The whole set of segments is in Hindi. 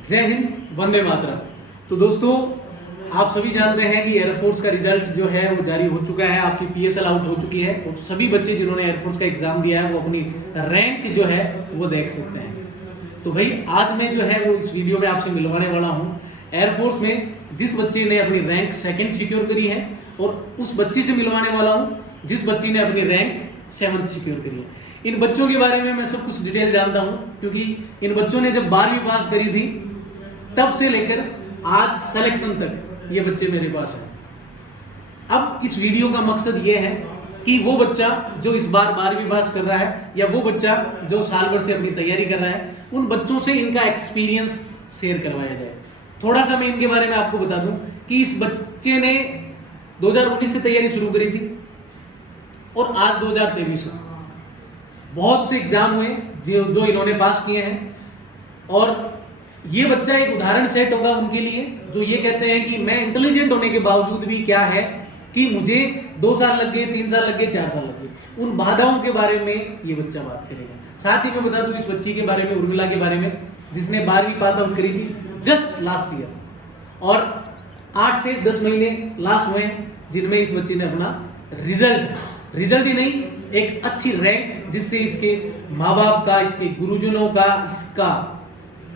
जय हिंद, वंदे मातरम। तो दोस्तों, आप सभी जानते हैं कि एयरफोर्स का रिजल्ट जो है वो जारी हो चुका है। आपकी पीएसएल आउट हो चुकी है और सभी बच्चे जिन्होंने एयरफोर्स का एग्जाम दिया है वो अपनी रैंक जो है वो देख सकते हैं। तो भाई आज मैं जो है वो इस वीडियो में आपसे मिलवाने वाला हूँ एयरफोर्स में जिस बच्चे ने अपनी रैंक सेकंड सिक्योर करी है और उस बच्ची से मिलवाने वाला हूँ जिस बच्ची ने अपनी रैंक 7th सिक्योर करी है। इन बच्चों के बारे में मैं सब कुछ डिटेल जानता हूँ क्योंकि इन बच्चों ने जब 12वीं पास करी थी तब से लेकर आज सिलेक्शन तक ये बच्चे मेरे पास हैं। अब इस वीडियो का मकसद ये है कि वो बच्चा जो इस बार 12वीं पास कर रहा है या वो बच्चा जो साल भर से अपनी तैयारी कर रहा है उन बच्चों से इनका एक्सपीरियंस शेयर करवाया जाए। थोड़ा सा मैं इनके बारे में आपको बता दूं कि इस बच्चे ने 2019 से तैयारी शुरू करी थी और आज 2023 है। बहुत से एग्जाम हुए जो इन्होंने पास किए हैं और ये बच्चा एक उदाहरण सेट होगा उनके लिए जो ये कहते हैं कि मैं इंटेलिजेंट होने के बावजूद भी क्या है कि मुझे 2 साल लग गए, 3 साल लग गए, 4 साल लग गए। उन बाधाओं के बारे में ये बच्चा बात करेगा। साथ ही मैं बता दूं इस बच्ची के बारे में, उर्मिला के बारे में, जिसने 12वीं पास आउट करी थी जस्ट लास्ट ईयर और 8 से 10 महीने लास्ट हुए जिनमें इस बच्ची ने अपना रिजल्ट ही नहीं, एक अच्छी रैंक जिससे इसके माँ बाप का, इसके गुरुजनों का, इसका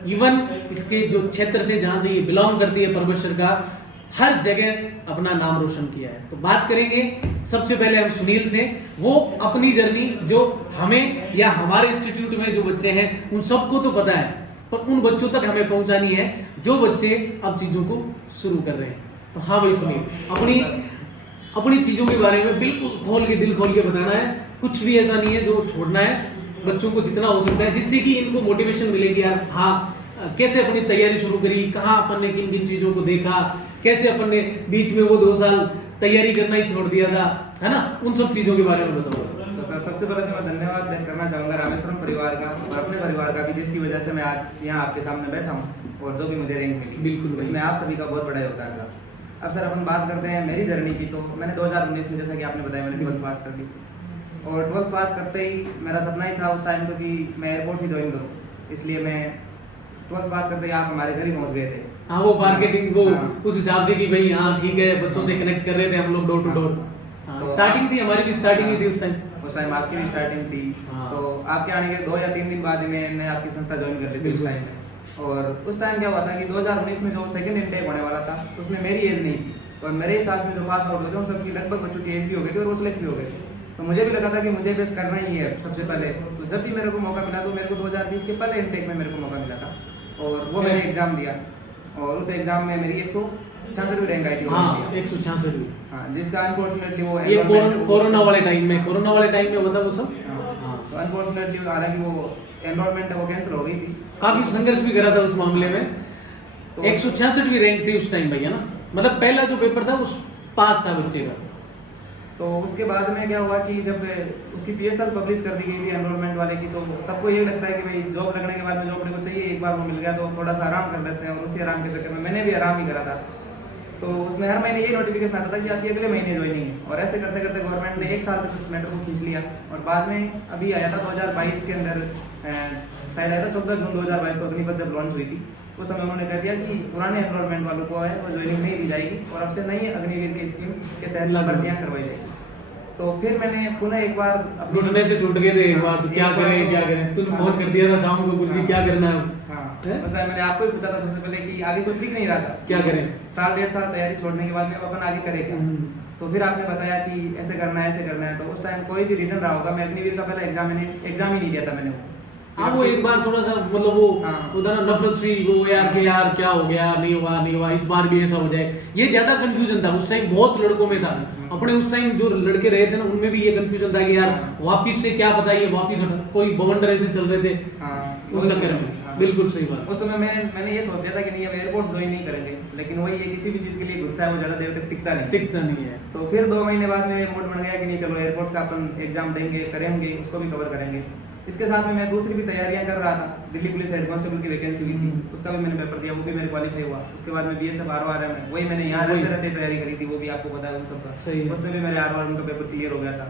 इवन इसके जो क्षेत्र से जहां से ये बिलोंग करती है प्रोफेसर का, हर जगह अपना नाम रोशन किया है। तो बात करेंगे सबसे पहले हम सुनील से। वो अपनी जर्नी जो हमें या हमारे इंस्टीट्यूट में जो बच्चे हैं उन सबको तो पता है पर उन बच्चों तक हमें पहुंचानी है जो बच्चे अब चीजों को शुरू कर रहे हैं। तो हाँ भाई सुनील, अपनी चीजों के बारे में बिल्कुल खोल के, दिल खोल के बताना है। कुछ भी ऐसा नहीं है जो छोड़ना है, बच्चों को जितना हो सकता है जिससे कि इनको मोटिवेशन मिलेगी यार हाँ कैसे अपनी तैयारी शुरू करी, कहाँ अपन ने किन किन चीजों को देखा, कैसे अपन ने बीच में वो 2 साल तैयारी करना ही छोड़ दिया था, है ना, उन सब चीजों के बारे में बताओ। तो सर सबसे पहले तो मैं धन्यवाद करना चाहूँगा रामेश्वरम परिवार का और अपने परिवार का भी, जिसकी वजह से मैं आज यहाँ आपके सामने बैठा हूँ और जो भी मुझे रैंक मिली बिल्कुल इसमें आप सभी का बहुत बड़ा योगदान था। अब सर अपन बात करते हैं मेरी जर्नी की। तो मैंने 2019 में, जैसा कि आपने बताया, मैंने 12th पास कर ली और 12th पास करते ही मेरा सपना ही था उस टाइम तो कि मैं एयरपोर्ट ही ज्वाइन करूँ, इसलिए मैं 12th पास करते ही आप हमारे घर ही पहुँच गए थे। हाँ, वो मार्केटिंग वो हाँ। उस हिसाब से कि भाई हाँ ठीक है, बच्चों से कनेक्ट कर रहे थे हम लोग डोर टू डोर। स्टार्टिंग थी हमारी भी, स्टार्टिंग ही थी उस टाइम। उस टाइम आपकी भी स्टार्टिंग थी। हाँ। तो आपके आने के 2 या 3 दिन बाद ही मैंने आपकी संस्था ज्वाइन कर ली थी उस टाइम में। और उस टाइम क्या हुआ था कि 2019 में जो सेकंड इनटेक होने वाला था उसमें मेरी एज नहीं थी और मेरे साथ में जो पास आउट हुए थे उन सबकी लगभग बच्चों की एज भी हो गई थी और वो सिलेक्ट भी हो गए थे। तो मुझे भी लगा था कि मुझे बेस करना ही है सबसे पहले। तो जब भी मेरे को मौका मिला तो मेरे को 2020 के पहले इनटेक में मेरे को मौका मिला था और वो मैंने एग्जाम दिया और उस एग्जाम में मेरी 166वीं रैंक आई थी। हाँ, 166। हाँ, जिसका अनफॉर्चुनेटली वो ये कोरोना वाले टाइम में होता वो सब। हाँ, तो अनफॉर्चुनेटली हालांकि वो एनरोलमेंट है वो कैंसिल हो गई थी। काफी संघर्ष भी करा था उस मामले में। तो 166वीं रैंक थी उस टाइम भैया ना, मतलब पहला जो पेपर था उस पास था बच्चे का। तो उसके बाद में क्या हुआ कि जब उसकी पीएसएल पब्लिश कर दी गई थी एनरोलमेंट वाले की, तो सबको ये लगता है कि भाई जॉब लगने के बाद में जॉब को चाहिए, एक बार वो मिल गया तो थोड़ा सा आराम कर लेते हैं और उसी आराम के चक्कर में मैंने भी आराम ही करा था। तो उसमें हर महीने ये नोटिफिकेशन आता था कि आपकी अगले महीने ज्वाइनिंग है और ऐसे करते करते गवर्नमेंट ने 1 साल तक उस मैटर को खींच लिया और बाद में अभी आया था 2022 के अंदर, शायद आया था 14 जून 2022 को अग्निपथ जब लॉन्च हुई थी उस समय उन्होंने कह दिया कि पुराने एनरोलमेंट वालों को है वो ज्वाइनिंग नहीं दी जाएगी और अब से नई अग्निवीर की स्कीम के तहत भर्तियाँ करवाई जाएगी। तो फिर मैंने पुनः एक बार घुटने से टूट गए थे एक बार, तो क्या करें तूने फोन कर दिया था शाम को, गुरुजी क्या करना है। हाँ, बस मैंने आपको ही पूछा था सबसे पहले कि आगे कुछ दिख नहीं रहा था, क्या करें, 1.5 साल तैयारी छोड़ने के बाद में अपन आगे करेगा। तो फिर आपने बताया कि ऐसे करना है, ऐसे करना है। तो उस टाइम कोई भी रीजन रहा होगा, मैं अग्निवीर का पहला एग्जाम ही नहीं दिया था मैंने। हाँ, वो एक बार थोड़ा सा मतलब वो उधर नफरत सी वो यार कि यार क्या हो गया, नहीं हुआ इस बार भी ऐसा हो जाए, ये ज्यादा कंफ्यूजन था उस टाइम, बहुत लड़कों में था। अपने उस टाइम जो लड़के रहे थे ना उनमें भी ये कंफ्यूजन था कि यार वापिस से क्या पता, ये वापिस कोई बवंडर ऐसे चल रहे थे उस चक्कर में। बिल्कुल सही बात। उस समय मैंने ये सोच लिया था कि नहीं अब एयरपोर्ट ज्वाइन नहीं करेंगे, लेकिन वही है किसी भी चीज़ के लिए गुस्सा है वो ज़्यादा देर तक टिकता नहीं है। तो फिर 2 महीने बाद में मूड बन गया कि नहीं चलो एयरपोर्ट का अपन एग्जाम देंगे, करेंगे, उसको भी कवर करेंगे। इसके साथ में मैं दूसरी भी तैयारियां कर रहा था। दिल्ली पुलिस हेड कांस्टेबल की वैकेंसी हुई थी, उसका भी मैंने पेपर दिया, वो भी मेरे क्वालिफाई हुआ। उसके बाद में बीएसएफ आरआरएम है, वही मैंने यहाँ रहते रहते तैयारी करी थी, वो भी आपको पता है उन सबका। उसमें भी मेरे आरआरएम का पेपर क्लियर हो गया था।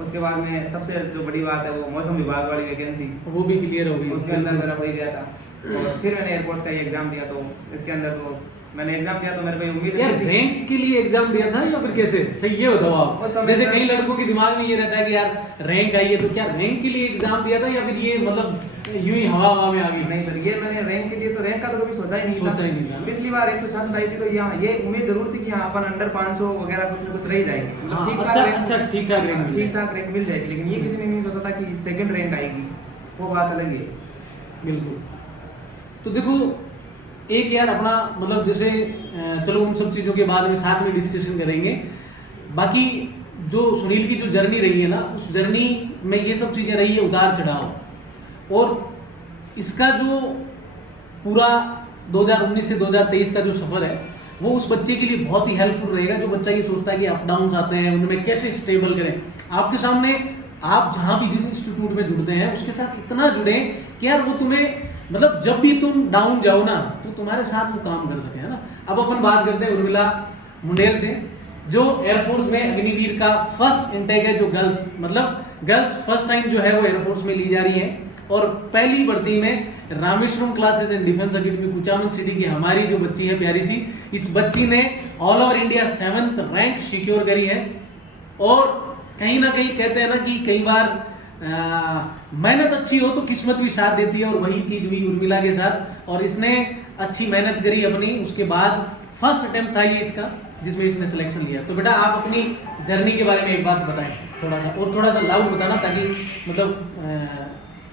उसके बाद में सबसे जो बड़ी बात है वो मौसम विभाग वाली वैकेंसी, वो भी क्लियर हो गई, उसके अंदर मेरा वही गया था। और फिर मैंने एयरफोर्स का ये एग्ज़ाम दिया। तो इसके अंदर तो मैंने एग्ज़ाम दिया तो मेरे को ये उम्मीद यार नहीं थी। रैंक के लिए एग्जाम दिया था या फिर कैसे, सही ये बताओ आप। उस समय जैसे सर- कई लड़कों के दिमाग में ये रहता है कि यार रैंक आई है, तो क्या रैंक के लिए एग्जाम दिया था या फिर ये मतलब यूं ही हवा हवा में आ गई? नहीं सर, ये मैंने रैंक के लिए तो रैंक का तो कभी सोचा ही नहीं सोचा ही नहीं था। पिछली बार 166 आई थी तो यहाँ ये उम्मीद जरूर थी कि यहाँ अपन अंडर 500 वगैरह कुछ ना कुछ रह जाएगी, मतलब हाँ, ठीक-ठाक अच्छा रैंक- अच्छा ठीक ठाक रैंक मिल ठीक ठाक रैंक मिल जाएगी। लेकिन ये किसी ने नहीं सोचा था कि सेकंड रैंक आएगी, वो बात अलग है। बिल्कुल। तो देखो एक यार अपना मतलब जैसे चलो उन सब चीज़ों के बाद में साथ में डिस्कशन करेंगे। बाकी जो सुनील की जो जर्नी रही है ना, उस जर्नी में ये सब चीज़ें रही है, उतार चढ़ाव, और इसका जो पूरा 2019 से 2023 का जो सफ़र है वो उस बच्चे के लिए बहुत ही हेल्पफुल रहेगा, जो बच्चा ये सोचता है कि अप डाउन आते हैं उनमें कैसे स्टेबल करें। आपके सामने आप जहाँ भी जिस इंस्टीट्यूट में जुड़ते हैं उसके साथ इतना जुड़े कि यार वो तुम्हें मतलब जब भी तुम डाउन जाओ ना तो तुम्हारे साथ वो काम कर सके, है ना। अब अपन बात करते हैं उर्मिला मुंडेल से, जो एयरफोर्स में अग्निवीर का फर्स्ट इंटेक है, जो गर्ल्स मतलब गर्ल्स फर्स्ट टाइम जो है वो एयरफोर्स में ली जा रही है। और पहली भर्ती में Rameswaram classes and defence academy Kuchaman city की हमारी जो बच्ची है प्यारी सी, इस बच्ची ने all over India 7th rank secure करी है। और कहीं ना कहीं कहते हैं ना कि कई बार मेहनत अच्छी हो तो किस्मत भी साथ देती है, और वही चीज़ हुई उर्मिला के साथ। और इसने अच्छी मेहनत करी अपनी, उसके बाद फर्स्ट अटेम्प्ट था ये इसका जिसमें इसने सिलेक्शन लिया। तो बेटा आप अपनी जर्नी के बारे में एक बात बताएं थोड़ा सा, और थोड़ा सा लाउड बताना ताकि मतलब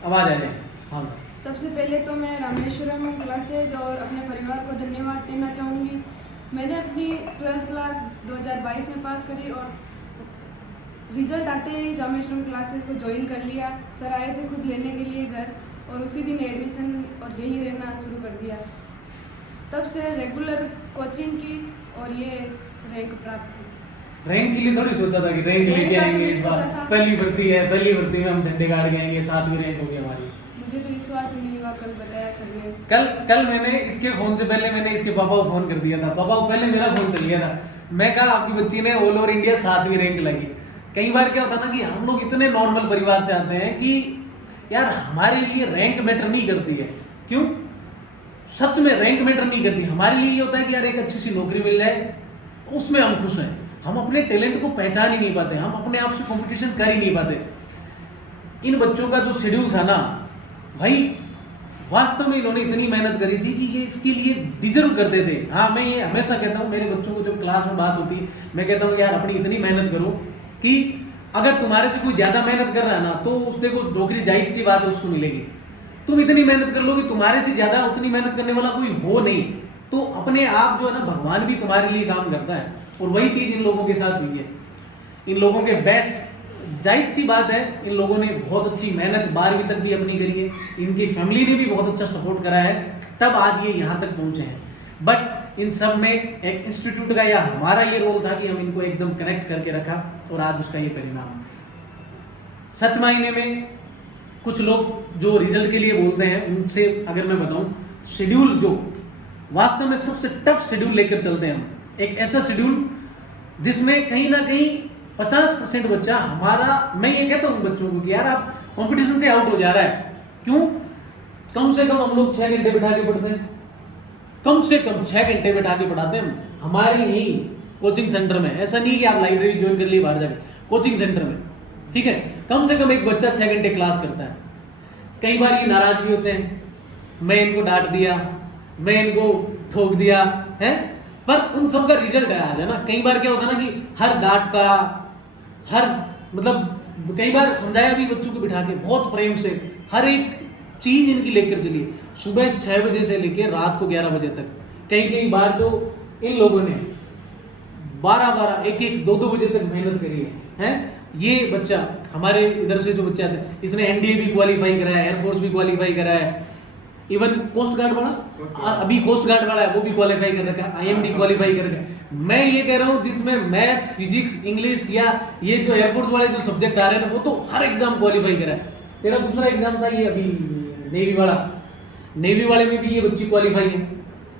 आवाज़ आ जाए। हाँ सबसे पहले तो मैं रामेश्वरम क्लासेज और अपने परिवार को धन्यवाद देना चाहूँगी। मैंने अपनी 12th क्लास 2022 में पास करी और रिजल्ट आते ही रामेश्वरम क्लासेज को ज्वाइन कर लिया। सर आए थे खुद लेने के लिए घर, और उसी दिन एडमिशन और यहीं रहना शुरू कर दिया। तब से रेगुलर कोचिंग की और ये रैंक प्राप्त की। रैंक के लिए थोड़ी सोचा था कि रैंक लेके का तो आएंगे नहीं इस बार, सोचा था। पहली भर्ती है, पहली भर्ती में हम झंडे गाड़ के आएंगे, 7वीं रैंक होगी हमारी। मुझे तो विश्वास ही नहीं हुआ, कल बताया सर ने। कल मैंने इसके फोन से पहले मैंने इसके पापा को फोन कर दिया था, पापा को पहले मेरा फोन चल गया था। मैं कहा आपकी बच्ची ने ऑल ओवर इंडिया 7वीं रैंक लगी। कई बार क्या होता है ना कि हम लोग इतने नॉर्मल परिवार से आते हैं कि यार हमारे लिए रैंक मैटर नहीं करती है। क्यों? सच में रैंक मैटर नहीं करती। हमारे लिए ये होता है कि यार एक अच्छी सी नौकरी मिल जाए, उसमें हम खुश हैं। हम अपने टैलेंट को पहचान ही नहीं पाते, हम अपने आप से कंपटीशन कर ही नहीं पाते। इन बच्चों का जो शेड्यूल था ना भाई, वास्तव में इन्होंने इतनी मेहनत करी थी कि ये इसके लिए डिजर्व करते थे। हाँ, मैं ये हमेशा कहता हूँ मेरे बच्चों को, जब क्लास में बात होती मैं कहता हूँ यार अपनी इतनी मेहनत करो कि अगर तुम्हारे से कोई ज़्यादा मेहनत कर रहा है ना तो उस देखो नौकरी जाहिर सी बात है उसको मिलेगी। तुम इतनी मेहनत कर लो कि तुम्हारे से ज़्यादा उतनी मेहनत करने वाला कोई हो नहीं, तो अपने आप जो है ना भगवान भी तुम्हारे लिए काम करता है। और वही चीज़ इन लोगों के साथ हुई है। इन लोगों के बेस्ट, जाहिर सी बात है इन लोगों ने बहुत अच्छी मेहनत 12वीं तक भी अपनी करी है, इनकी फैमिली ने भी बहुत अच्छा सपोर्ट करा है, तब आज ये यहाँ तक पहुँचे हैं। बट इन सब में एक इंस्टीट्यूट का या हमारा ये रोल था कि हम इनको एकदम कनेक्ट करके रखा, और आज उसका ये परिणाम। सच मायने में कुछ लोग जो रिजल्ट के लिए बोलते हैं उनसे अगर मैं बताऊं, शेड्यूल जो वास्तव में सबसे टफ शेड्यूल लेकर चलते हैं हम, एक ऐसा शेड्यूल जिसमें कहीं ना कहीं 50% बच्चा हमारा, मैं ये कहता हूँ बच्चों को कि यार आप कंपटीशन से आउट हो जा रहा है। क्यों? कम से कम हम लोग 6 घंटे बैठा के पढ़ते हैं, कम से कम 6 घंटे बैठा के पढ़ाते हैं हमारे ही कोचिंग सेंटर में। ऐसा नहीं कि आप लाइब्रेरी ज्वाइन कर लिए बाहर जाके, कोचिंग सेंटर में, ठीक है। कम से कम एक बच्चा 6 घंटे क्लास करता है। कई बार ये नाराज भी होते हैं, मैं इनको डांट दिया, मैं इनको ठोक दिया है, पर उन सब का रिजल्ट है आज, है ना। कई बार क्या होता है ना कि हर डांट का, हर मतलब कई बार समझाया भी बच्चों को बिठा के बहुत प्रेम से, हर एक चीज इनकी लेकर चली, सुबह 6 बजे से लेकर रात को 11 बजे तक। कई बार तो इन लोगों ने 12-12, 1-1, 2-2 बजे तक मेहनत करी है। ये बच्चा हमारे इधर से जो बच्चा था, इसने एनडीए भी क्वालिफाई करा है, एयरफोर्स भी क्वालिफाई करा है, इवन कोस्ट गार्ड वाला अभी कोस्ट गार्ड वाला है वो भी क्वालिफाई कर रखा है, आईएमडी क्वालिफाई कर रखा है। मैं ये कह रहा हूँ जिसमें मैथ, फिजिक्स, इंग्लिश या ये जो एयरफोर्स वाले जो सब्जेक्ट आ रहे हैं ना, वो तो हर एग्जाम क्वालिफाई करा है। तेरा दूसरा एग्जाम था ये अभी नेवी वाला, नेवी वाले में भी ये बच्ची क्वालिफाई है।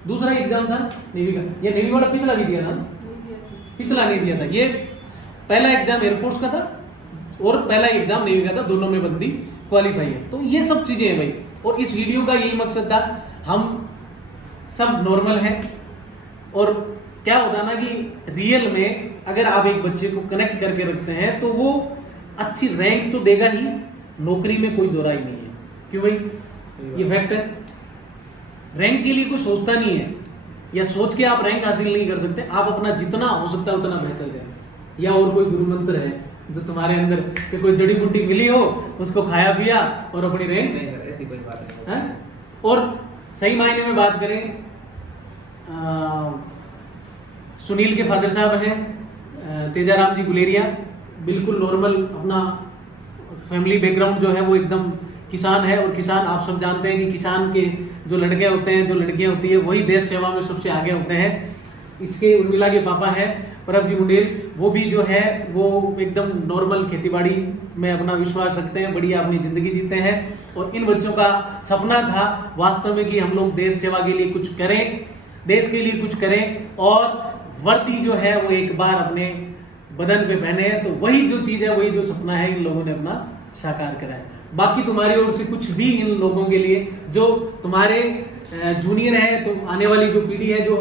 दूसरा एग्जाम था नेवी का, ये नेवी वाला पिछला भी दिया था, पिछला नहीं दिया था, ये पहला एग्जाम एयरफोर्स का था और पहला एग्जाम नेवी का था, दोनों में बंदी क्वालिफाई है। तो ये सब चीजें हैं भाई। और इस वीडियो का यही मकसद था, हम सब नॉर्मल हैं और क्या होता है ना कि रियल में अगर आप एक बच्चे को कनेक्ट करके रखते हैं तो वो अच्छी रैंक तो देगा ही, नौकरी में कोई दो राय नहीं है। क्यों भाई, ये फैक्ट है। रैंक के लिए कोई सोचता नहीं है, या सोच के आप रैंक हासिल नहीं कर सकते। आप अपना जितना हो सकता है उतना बेहतर करें। या और कोई गुरु मंत्र है जो तुम्हारे अंदर कि कोई जड़ी बूटी मिली हो, उसको खाया पिया और अपनी रैंक, नहीं सर, ऐसी कोई बात नहीं है। और सही मायने में बात करें, सुनील के फादर साहब हैं तेजाराम जी गुलेरिया, बिल्कुल नॉर्मल अपना फैमिली बैकग्राउंड जो है वो एकदम किसान है। और किसान आप सब जानते हैं कि किसान के जो लड़के होते हैं, जो लड़कियां होती है, वही देश सेवा में सबसे आगे होते हैं। इसके उर्मिला के पापा हैं परब जी मुंडेल, वो भी जो है वो एकदम नॉर्मल खेतीबाड़ी में अपना विश्वास रखते हैं, बढ़िया अपनी ज़िंदगी जीते हैं। और इन बच्चों का सपना था वास्तव में कि हम लोग देश सेवा के लिए कुछ करें, देश के लिए कुछ करें, और वर्दी जो है वो एक बार अपने बदन पे पहने हैं। तो वही जो चीज़ है, वही जो सपना है, इन लोगों ने अपना साकार करा है। बाकी तुम्हारी ओर से कुछ भी इन लोगों के लिए जो तुम्हारे जूनियर है, तो आने वाली जो पीढ़ी है जो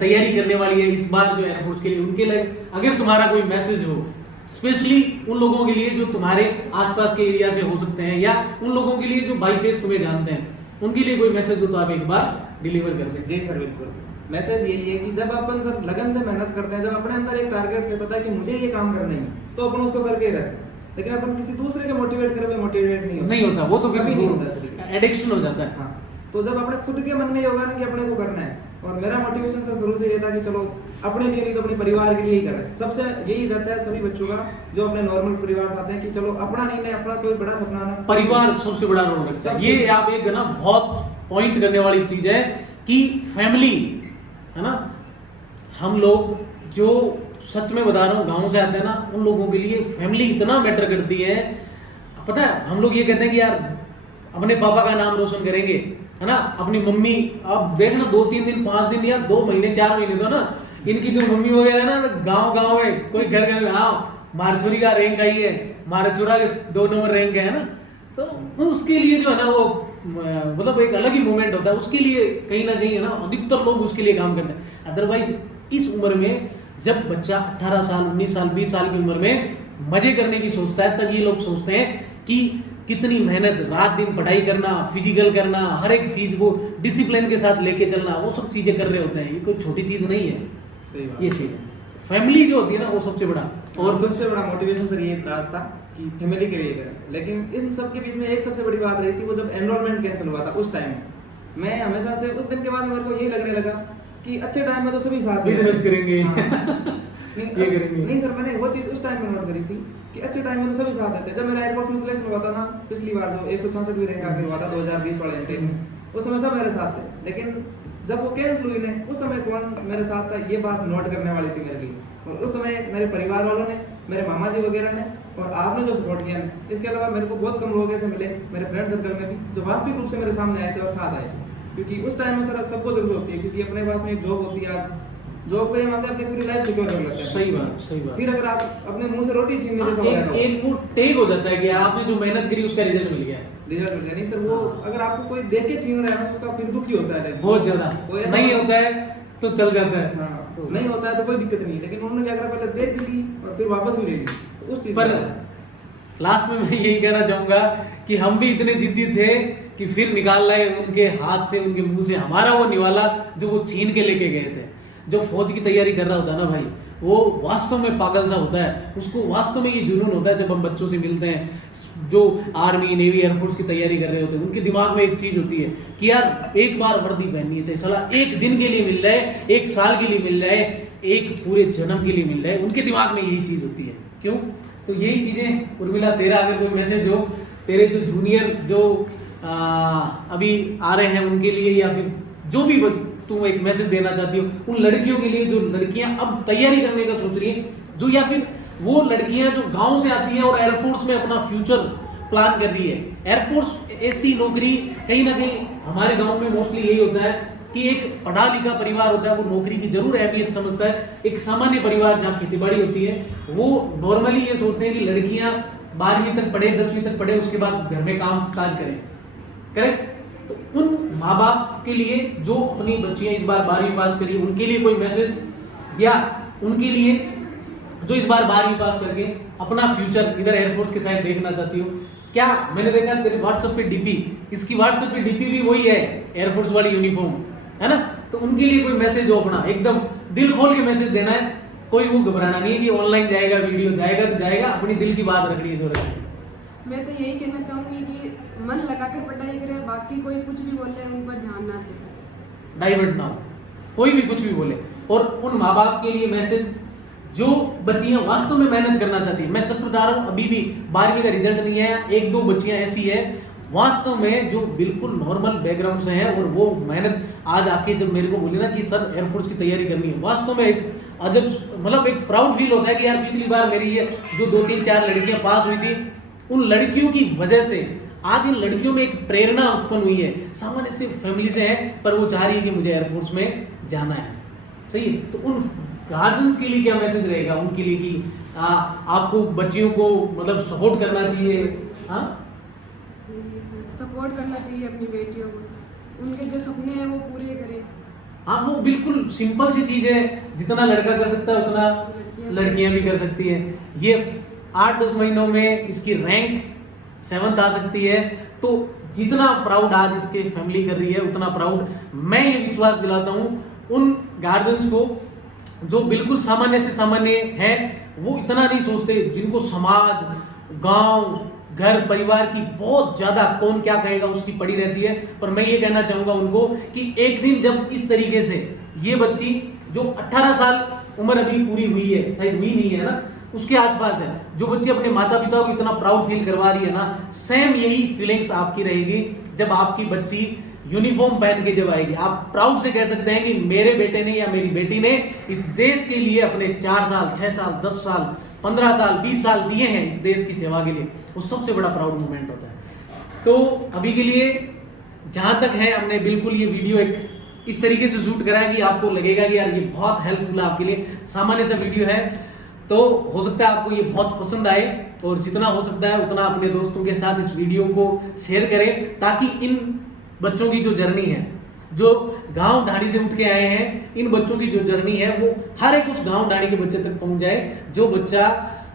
तैयारी करने वाली है इस बार जो एयरफोर्स के लिए, उनके लिए अगर तुम्हारा कोई मैसेज हो, स्पेशली उन लोगों के लिए जो तुम्हारे आसपास के एरिया से हो सकते हैं, या उन लोगों के लिए जो बाई फेस तुम्हें जानते हैं, उनके लिए कोई मैसेज हो तो आप एक बार डिलीवर कर दें। जी सर, बिल्कुल। मैसेज यही है कि जब अपन सर लगन से मेहनत करते हैं, जब अपने अंदर एक टारगेट से पता है कि मुझे ये काम करना है, तो अपन उसको करके ही रखें। लेकिन अपन किसी दूसरे के मोटिवेट करके मोटिवेट नहीं होता, वो तो कभी नहीं होता, एडिक्शन हो जाता है। हाँ, तो जब अपने खुद के मन में ये होगा ना कि अपने को करना है, और मेरा मोटिवेशन से शुरू से ये था कि चलो अपने लिए नहीं तो अपने परिवार के लिए ही करें। सबसे यही रहता है सभी बच्चों का जो अपने नॉर्मल परिवार से आते हैं कि चलो अपना नहीं, अपना कोई बड़ा सपना ना, परिवार सबसे बड़ा रोल रखता है। ये आप एक ना बहुत पॉइंट करने वाली चीज है कि फैमिली है ना, हम लोग जो सच में बता रहा हूँ गाँव से आते हैं ना, उन लोगों के लिए फैमिली इतना मैटर करती है। पता है, हम लोग ये कहते हैं कि यार अपने पापा का नाम रोशन करेंगे, है ना, अपनी मम्मी, आप देखना 2-3 दिन 5 दिन या 2 महीने 4 महीने दो ना, इनकी जो मम्मी वगैरह ना गांव में कोई घर हाँ मारछोरी का रैंक आई है, मारछोरा 2 नंबर रैंक है ना, तो उसके लिए जो है ना वो मतलब एक अलग ही मूवमेंट होता है। उसके लिए कहीं ना कहीं है ना अधिकतर लोग उसके लिए काम करते हैं। अदरवाइज इस उम्र में जब बच्चा 18 साल 19 साल 20 साल की उम्र में मजे करने की सोचता है, तब ये लोग सोचते हैं कि कितनी मेहनत, रात दिन पढ़ाई करना, फिजिकल करना, हर एक चीज़ को डिसिप्लिन के साथ लेके चलना, वो सब चीज़ें कर रहे होते हैं। ये कोई छोटी चीज़ नहीं है, ये चीज़ है। फैमिली जो होती है ना वो सबसे बड़ा, और सबसे बड़ा मोटिवेशन सर ये था कि फैमिली के लिए करें। लेकिन इन सब के बीच में एक सबसे बड़ी बात रही थी, वो जब एनरोलमेंट कैंसिल हुआ था उस टाइम मैं हमेशा से, उस दिन के बाद मेरे को यही लगने लगा कि अच्छे टाइम में तो सभी साथ बिजनेस करेंगे, ये करेंगे। नहीं सर, मैंने वो चीज़ उस टाइम में नोट करी थी कि अच्छे टाइम में तो सभी साथ देते। जब मेरा एयरफोर्स में सिलेक्शन हुआ था ना, पिछली बार जो 166वीं रैंक आके हुआ था 2020 वाले इंटेक में, उस समय सब मेरे साथ थे। लेकिन जब वो कैंसिल हुई ने, उस समय कौन मेरे साथ था, ये बात नोट करने वाली थी मेरे लिए। और उस समय मेरे परिवार वालों ने, मेरे मामा जी वगैरह ने, और आपने जो सपोर्ट किया। इसके अलावा मेरे को बहुत कम लोग ऐसे मिले मेरे फ्रेंड सर्कल में भी जो वास्तविक रूप से मेरे सामने आए थे और साथ आए थे। क्योंकि उस टाइम में सर सबको जरूरत होती है, क्योंकि अपने पास में एक जॉब होती है। आज जॉब को ये मानते हैं अपनी पूरी लाइफ सिक्योर कर लेते हैं। सही बात, सही बात। फिर अगर आप अपने मुंह से रोटी छीन लीजिए, एक वो टेक हो जाता है कि आपने जो मेहनत करी उसका रिजल्ट मिल गया। रिजल्ट मिल गया नहीं सर, वो अगर आपको कोई देख के छीन रहा है तो उसका फिर दुखी होता है बहुत ज्यादा। नहीं होता है तो चल जाता है, हाँ, नहीं होता है तो कोई दिक्कत नहीं। लेकिन उन्होंने क्या करा, पहले देख भी ली और फिर वापस भी ले ली। तो उस चीज पर लास्ट में मैं यही कहना चाहूंगा कि हम भी इतने जिद्दी थे कि फिर निकाल लाए उनके हाथ से, उनके मुंह से हमारा वो निवाला जो वो छीन के लेके गए थे। जो फौज की तैयारी कर रहा होता है ना भाई, वो वास्तव में पागल सा होता है, उसको वास्तव में ये जुनून होता है। जब हम बच्चों से मिलते हैं जो आर्मी नेवी एयरफोर्स की तैयारी कर रहे होते हैं, उनके दिमाग में एक चीज़ होती है कि यार एक बार वर्दी पहननी है, चाहे साला 1 दिन के लिए मिल जाए, 1 साल के लिए मिल जाए, एक पूरे जन्म के लिए मिल जाए। उनके दिमाग में यही चीज़ होती है। क्यों? तो यही चीज़ें उर्मिला, तेरा अगर कोई मैसेज हो तेरे जो जूनियर जो अभी आ रहे हैं उनके लिए, या फिर जो भी तुम एक मैसेज देना चाहती हो उन लड़कियों के लिए जो लड़कियां अब तैयारी करने का सोच रही हैं, जो या फिर वो लड़कियां जो गांव से आती हैं और एयरफोर्स में अपना फ्यूचर प्लान कर रही है। एयरफोर्स ऐसी नौकरी, कहीं ना कहीं हमारे गांव में मोस्टली यही होता है कि एक पढ़ा लिखा परिवार होता है, वो नौकरी की जरूर अहमियत समझता है। एक सामान्य परिवार जहाँ खेतीबाड़ी होती है, वो नॉर्मली ये सोचते हैं कि लड़कियां 12वीं तक पढ़े, 10वीं तक पढ़े, उसके बाद घर में काम काज करें। करेक्ट? तो उन माँ बाप के लिए जो अपनी बच्चियां इस बार 12वीं पास करी, उनके लिए कोई मैसेज, या उनके लिए जो इस बार 12वीं पास करके अपना फ्यूचर इधर एयरफोर्स के साथ देखना चाहती हो? क्या मैंने देखा तेरे व्हाट्सएप पे डीपी, इसकी व्हाट्सएप पे डीपी भी वही है, एयरफोर्स वाली यूनिफॉर्म है ना? तो उनके लिए कोई मैसेज हो अपना, एकदम दिल खोल के मैसेज देना है, कोई वो घबराना नहीं है कि ऑनलाइन जाएगा, वीडियो जाएगा तो जाएगा, अपनी दिल की बात रखनी है जरूर। मैं तो यही कहना चाहूँगी कि मन लगा कर पढ़ाई करे, बाकी कोई कुछ भी बोले उन पर ध्यान ना दे, डाइवर्ट ना हो, कोई भी कुछ भी बोले। और उन माँ बाप के लिए मैसेज जो बच्चियां वास्तव में मेहनत करना चाहती है, मैं सच बता रहा हूँ, अभी भी 12वीं का रिजल्ट नहीं है, एक दो बच्चियां ऐसी है वास्तव में जो बिल्कुल नॉर्मल बैकग्राउंड से हैं, और वो मेहनत आज आके जब मेरे को बोली ना कि सर एयरफोर्स की तैयारी करनी है, वास्तव में एक अजब, मतलब एक प्राउड फील होता है कि यार पिछली बार मेरी ये जो 2-3-4 लड़कियां पास हुई थी, उन लड़कियों की वजह से आज इन लड़कियों में एक प्रेरणा उत्पन्न हुई है, सामान्य से फैमिली से है पर वो चाह रही है कि मुझे एयरफोर्स में जाना है। सही है, तो उन गार्जियंस के लिए क्या मैसेज रहेगा उनके लिए कि आपको बच्चियों को मतलब सपोर्ट करना चाहिए? हाँ, सपोर्ट करना चाहिए अपनी बेटियों को, उनके जो सपने हैं वो पूरे करें। हाँ, वो बिल्कुल सिंपल सी चीज है, जितना लड़का कर सकता है उतना लड़कियां भी कर सकती हैं। ये 8-10 महीनों में इसकी रैंक 7th आ सकती है, तो जितना प्राउड आज इसके फैमिली कर रही है उतना प्राउड मैं ये विश्वास दिलाता हूँ उन गार्जियंस को जो बिल्कुल सामान्य से सामान्य हैं, वो इतना नहीं सोचते, जिनको समाज, गांव, घर परिवार की बहुत ज्यादा कौन क्या कहेगा उसकी पड़ी रहती है। पर मैं ये कहना चाहूंगा उनको कि एक दिन जब इस तरीके से ये बच्ची जो 18 साल उम्र अभी पूरी हुई है, शायद हुई नहीं है ना, उसके आसपास है, जो बच्ची अपने माता पिता को इतना प्राउड फील करवा रही है ना, सेम यही फीलिंग्स आपकी रहेगी जब आपकी बच्ची यूनिफॉर्म पहन के जब आएगी। आप प्राउड से कह सकते हैं कि मेरे बेटे ने या मेरी बेटी ने इस देश के लिए अपने 4 साल, 6 साल, 10 साल, 15 साल, 20 साल दिए हैं इस देश की सेवा के लिए, वो सबसे बड़ा प्राउड मोमेंट होता है। तो अभी के लिए जहां तक है, हमने बिल्कुल ये वीडियो एक इस तरीके से शूट करा है कि आपको लगेगा कि यार ये बहुत हेल्पफुल है आपके लिए, सामान्य सा वीडियो है, तो हो सकता है आपको ये बहुत पसंद आए, और जितना हो सकता है उतना अपने दोस्तों के साथ इस वीडियो को शेयर करें, ताकि इन बच्चों की जो जर्नी है, जो गांव ढाणी से उठ के आए हैं, इन बच्चों की जो जर्नी है वो हर एक उस गांव ढाणी के बच्चे तक पहुंच जाए, जो बच्चा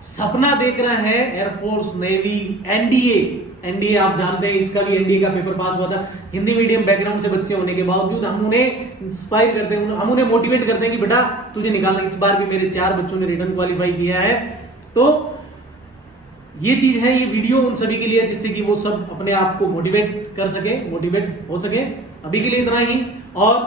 सपना देख रहा है एयरफोर्स, नेवी, एनडीए आप जानते हैं, इसका भी एनडीए का पेपर पास हुआ था। हिंदी मीडियम बैकग्राउंड से बच्चे होने के बावजूद हम उन्हें इंस्पायर करते हैं, हम उन्हें मोटिवेट करते हैं कि बेटा तुझे निकालना। इस बार भी मेरे 4 बच्चों ने रिटर्न क्वालिफाई किया है। तो ये चीज है, ये वीडियो उन सभी के लिए जिससे कि वो सब अपने आप को मोटिवेट कर सके, मोटिवेट हो सके। अभी के लिए इतना ही, और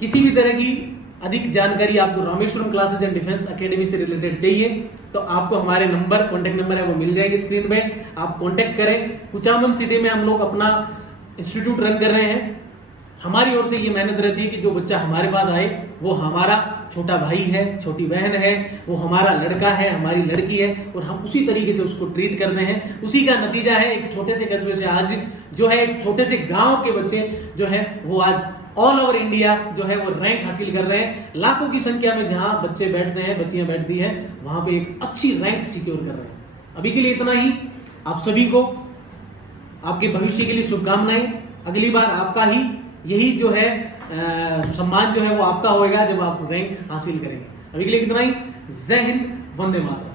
किसी भी तरह की अधिक जानकारी आपको Rameswaram classes and defence academy से रिलेटेड चाहिए तो आपको हमारे नंबर, कॉन्टैक्ट नंबर है वो मिल जाएंगे स्क्रीन पे, आप कॉन्टैक्ट करें। कुचामन सिटी में हम लोग अपना इंस्टीट्यूट रन कर रहे हैं। हमारी ओर से ये मेहनत रहती है कि जो बच्चा हमारे पास आए वो हमारा छोटा भाई है, छोटी बहन है, वो हमारा लड़का है, हमारी लड़की है, और हम उसी तरीके से उसको ट्रीट करते हैं। उसी का नतीजा है एक छोटे से कस्बे से आज जो है एक छोटे से गांव के बच्चे जो है वो आज ऑल ओवर इंडिया जो है वो रैंक हासिल कर रहे हैं। लाखों की संख्या में जहां बच्चे बैठते हैं, बच्चियां बैठती हैं, वहां पे एक अच्छी रैंक सिक्योर कर रहे हैं। अभी के लिए इतना ही। आप सभी को आपके भविष्य के लिए शुभकामनाएं। अगली बार आपका ही यही जो है सम्मान जो है वो आपका होएगा जब आप रैंक हासिल करेंगे। अभी के लिए इतना ही। जय हिंद, वंदे मातरम।